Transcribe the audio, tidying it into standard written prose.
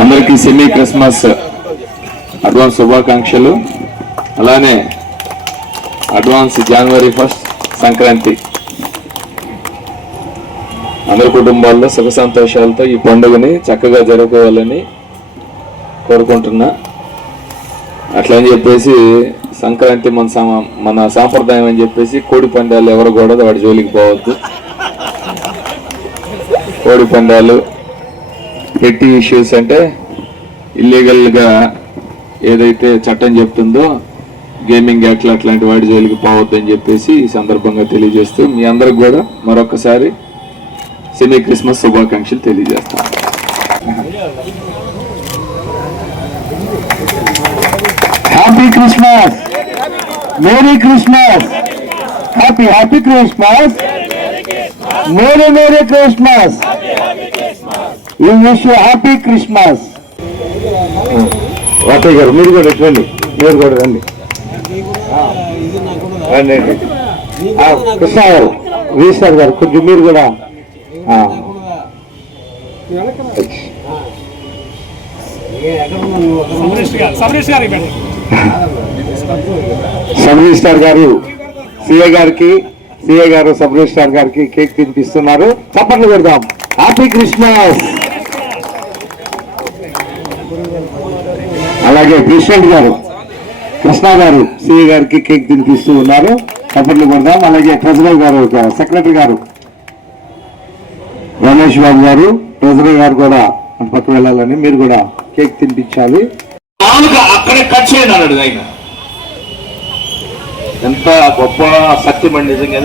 అందరికీ semi Christmas advance శుభాకాంక్షలు. అలానే అడ్వాన్స్ జనవరి 1 సంక్రాంతి. అందరి కుటుంబాల్లో సుఖ సంతోషాలతో ఈ పండుగని చక్కగా జరుపుకోవాలని కోరుకుంటున్నా. అట్లా అని చెప్పేసి సంక్రాంతి మన సాంప్రదాయం అని చెప్పేసి కోడి పందాలు ఎవరు కూడా వాడి జోలికి పోవద్దు. కోడి పందాలు పెట్టి ఇష్యూస్ అంటే ఇల్లీగల్గా ఏదైతే చట్టం చెప్తుందో గేమింగ్ యాక్ట్లు అట్లాంటి వాటి జోలికి పోవద్దని చెప్పేసి ఈ సందర్భంగా తెలియజేస్తూ మీ అందరికి కూడా మరొకసారి సెమీ క్రిస్మస్ శుభాకాంక్షలు తెలియజేస్తాను. Happy Christmas, merry Christmas, happy Christmas, merry Christmas. We wish you happy Christmas. వాటయ్య గారు మీరు కూడా రండి, మీరు కూడా రండి. కృష్ణ గారు, వీసార్ గారు కొంచెం మీరు కూడా సబ్ రిజిస్ట్రార్ గారు సిఏ గారు సబ్ రిజిస్ట్రార్ గారికి కేక్ తినిపిస్తున్నారు. చప్పట్లు కొడదాం. Happy Christmas. అలాగే ప్రెసిడెంట్ గారు కృష్ణ గారు సిఏ గారికి కేక్ తినిపిస్తూ ఉన్నారు. చప్పట్లు కొడదాం. అలాగే ట్రెజరర్ గారు సెక్రటరీ గారు రమేష్ బాబు గారు ట్రెజరర్ గారు కూడా పక్క వెళ్ళాలని మీరు కూడా కేక్ తినిపించాలి. అక్కడే కట్ చేయండి అన్నాడు ఆయన. ఎంత గొప్ప సత్యం అండి నిజంగా.